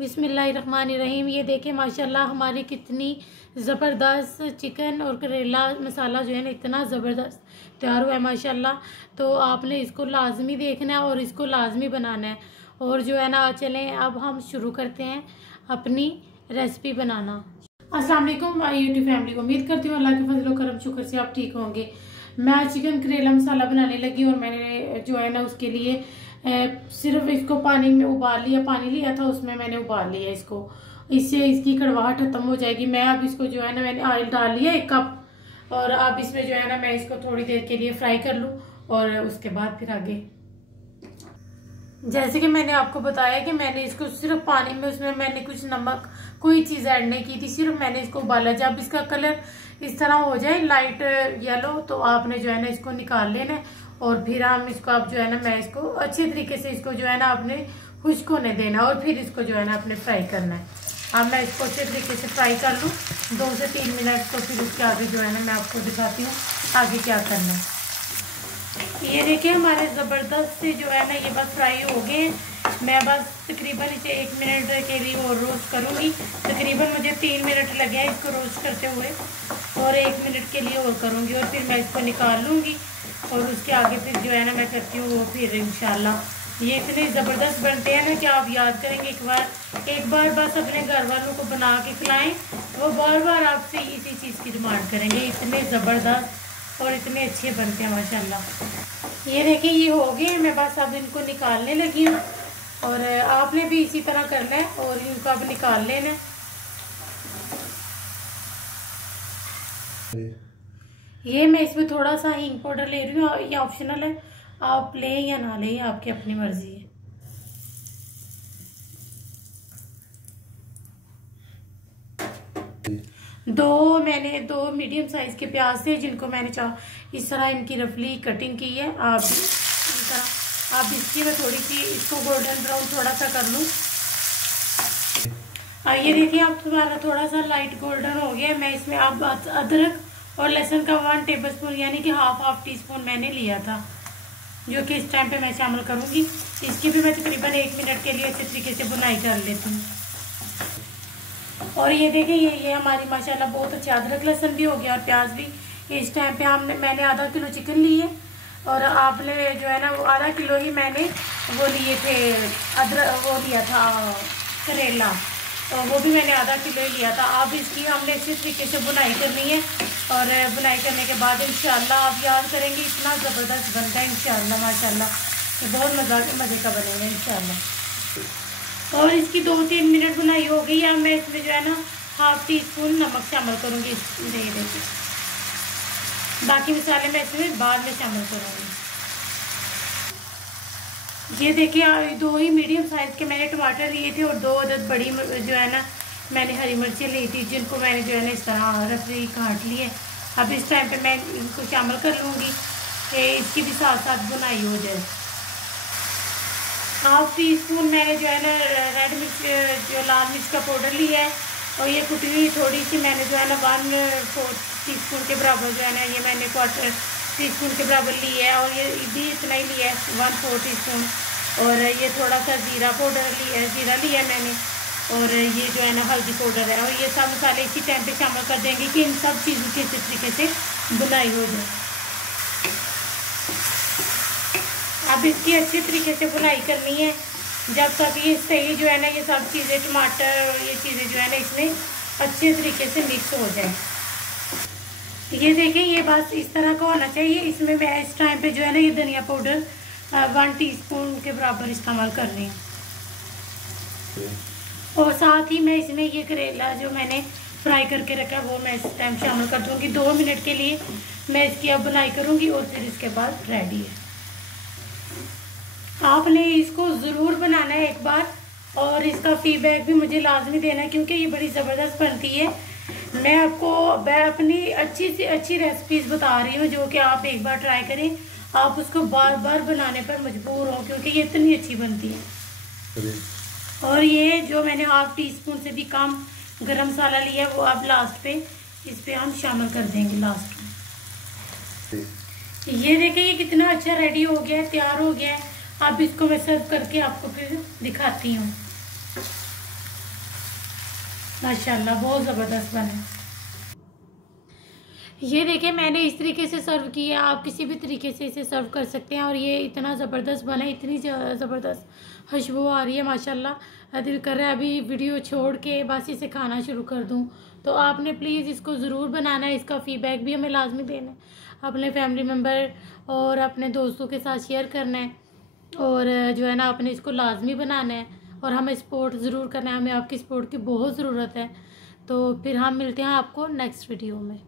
बिस्मिल्लाहिर्रहमानिर्रहीम। ये देखें माशाल्लाह हमारी कितनी ज़बरदस्त चिकन और करेला मसाला जो है ना इतना ज़बरदस्त तैयार हुआ है माशाल्लाह। तो आपने इसको लाजमी देखना है और इसको लाजमी बनाना है। और जो है ना चलें अब हम शुरू करते हैं अपनी रेसिपी बनाना। अस्सलाम वालेकुम यूट्यूब फैमिली को, उम्मीद करती हूँ अल्लाह के फजल करम शुक्र से आप ठीक होंगे। मैं आज चिकन करेला मसाला बनाने लगी और मैंने जो है ना उसके लिए सिर्फ इसको पानी में उबाल लिया, पानी लिया था उसमें मैंने उबाल लिया इसको, इससे इसकी कड़वाहट खत्म हो जाएगी। मैं अब इसको जो है ना मैंने ऑयल डाल लिया 1 कप और अब इसमें जो है ना मैं इसको थोड़ी देर के लिए फ्राई कर लूँ और उसके बाद फिर आगे। जैसे कि मैंने आपको बताया कि मैंने इसको सिर्फ पानी में, उसमें मैंने कुछ नमक कोई चीज़ ऐड नहीं की थी, सिर्फ मैंने इसको उबाला। जब इसका कलर इस तरह हो जाए लाइट येलो तो आपने जो है ना इसको निकाल लेना है और फिर हम इसको अब जो है ना मैं इसको अच्छे तरीके से इसको जो है ना अपने खुश्क होने देना और फिर इसको जो है ना अपने फ्राई करना है। अब मैं इसको अच्छे तरीके से फ्राई कर लूँ 2 से 3 मिनट, तो फिर उसके आगे जो है ना मैं आपको दिखाती हूँ आगे क्या करना है। ये देखिए हमारे ज़बरदस्त से जो है ना ये बस फ्राई हो गए। मैं बस तकरीबन इसे 1 मिनट के लिए और रोस्ट करूँगी। तकरीबन मुझे 3 मिनट लगे हैं इसको रोस्ट करते हुए और 1 मिनट के लिए और करूँगी और फिर मैं इसको निकाल लूँगी और उसके आगे फिर जो है ना मैं करती हूँ वो फिर इंशाल्लाह। ये इतने ज़बरदस्त बनते हैं ना कि आप याद करेंगे एक बार बस अपने घर वालों को बना के खिलाएं, वो बार बार आपसे इसी चीज़ की डिमांड करेंगे। इतने ज़बरदस्त और इतने अच्छे बनते हैं माशाल्लाह। ये देखिए ये हो गए, मैं बस अब इनको निकालने लगी हूँ और आपने भी इसी तरह करना है और इनको अब निकाल लेना है। ये मैं इसमें थोड़ा सा हींग पाउडर ले रही हूँ, ये ऑप्शनल है, आप लें या ना लें आपकी अपनी मर्जी है। मैंने 2 मीडियम साइज के प्याज थे जिनको मैंने इस तरह इनकी रफली कटिंग की है। आप भी इस तरह आप इसकी मैं थोड़ी सी इसको गोल्डन ब्राउन थोड़ा सा कर लूँ। ये देखिए अब तुम्हारा थोड़ा सा लाइट गोल्डन हो गया। मैं इसमें अब अदरक और लहसुन का 1 टेबलस्पून यानी कि हाफ टी स्पून मैंने लिया था, जो कि इस टाइम पे मैं शामिल करूंगी। इसकी भी मैं तकरीबन 1 मिनट के लिए अच्छे तरीके से बुनाई कर लेती हूँ। और ये देखिए ये हमारी माशाल्लाह बहुत अच्छा अदरक लहसुन भी हो गया और प्याज भी। इस टाइम पे मैंने आधा किलो चिकन लिए और आपने जो है ना वो आधा किलो ही मैंने वो लिए थे अदरक, वो लिया था करेला, तो वो भी मैंने आधा किलो ही लिया था। अब इसकी हमने इसी तरीके से बुनाई करनी है और बुनाई करने के बाद इंशाल्लाह आप याद करेंगे इतना ज़बरदस्त बनता है इंशाल्लाह माशाल्लाह। ये बहुत मज़े का बनेगा इंशाल्लाह। और इसकी 2-3 मिनट बुनाई हो गई। अब मैं इसमें जो है ना हाफ टी स्पून नमक शामिल करूँगी। देखिए बाकी मसाले मैं इसमें बाद में शामिल करूँगी। ये देखिए 2 ही मीडियम साइज़ के मैंने टमाटर लिए थे और 2 अदद बड़ी जो है ना मैंने हरी मिर्चें ली थी, जिनको मैंने जो है ना इस तरह रफली काट लिए। अब इस टाइम पे मैं इनको शामिल कर लूँगी कि इसकी भी साथ साथ बुनाई हो जाए। हाफ टी स्पून मैंने जो है ना रेड मिर्च जो लाल मिर्च का पाउडर लिया है और ये कुटी हुई थोड़ी सी मैंने जो है ना 1/4 टीस्पून के बराबर जो है ना ये मैंने 1/4 टीस्पून के बराबर लिया है और ये भी इतना ही लिया है 1/4 टीस्पून। और ये थोड़ा सा जीरा पाउडर जीरा लिया है मैंने और ये जो है ना हल्दी पाउडर है। और ये सब मसाले इसी टाइम पे शामिल कर देंगे कि इन सब चीज़ों की अच्छे तरीके से बुनाई हो जाए। अब इसकी अच्छे तरीके से बुनाई करनी है जब तक ये सही जो है ना ये सब चीज़ें टमाटर और ये चीज़ें जो है ना इसमें अच्छे तरीके से मिक्स हो जाए। ये देखें ये बस इस तरह का होना चाहिए। इसमें मैं इस टाइम पे जो है ना ये धनिया पाउडर 1 टीस्पून के बराबर इस्तेमाल कर रही हूँ और साथ ही मैं इसमें ये करेला जो मैंने फ्राई करके रखा है वो मैं इस टाइम शामिल कर दूँगी। 2 मिनट के लिए मैं इसकी अब बुनाई करूँगी और फिर इसके बाद रेडी है। आपने इसको ज़रूर बनाना है एक बार और इसका फीडबैक भी मुझे लाजमी देना है क्योंकि ये बड़ी ज़बरदस्त बनती है। मैं अपनी अच्छी से अच्छी रेसिपीज़ बता रही हूँ जो कि आप एक बार ट्राई करें, आप उसको बार बार बनाने पर मजबूर हों क्योंकि ये इतनी अच्छी बनती है। और ये जो मैंने हाफ टी स्पून से भी कम गरम मसाला लिया है वो अब लास्ट पे इस पे हम शामिल कर देंगे लास्ट में। ये देखिए ये कितना अच्छा रेडी हो गया है, तैयार हो गया है। अब इसको मैं सर्व करके आपको फिर दिखाती हूँ। माशाल्लाह बहुत ज़बरदस्त बने। ये देखिए मैंने इस तरीके से सर्व किया, आप किसी भी तरीके से इसे सर्व कर सकते हैं। और ये इतना ज़बरदस्त बना, इतनी ज़बरदस्त खुशबू आ रही है माशाल्लाह। दिल कर रहा है अभी वीडियो छोड़ के बस इसे खाना शुरू कर दूं। तो आपने प्लीज़ इसको ज़रूर बनाना है, इसका फ़ीडबैक भी हमें लाजमी देना है, अपने फैमिली मेम्बर और अपने दोस्तों के साथ शेयर करना है। और जो है ना आपने इसको लाजमी बनाना है और हमें सपोर्ट ज़रूर करना है, हमें आपकी सपोर्ट की बहुत ज़रूरत है। तो फिर हम मिलते हैं आपको नेक्स्ट वीडियो में।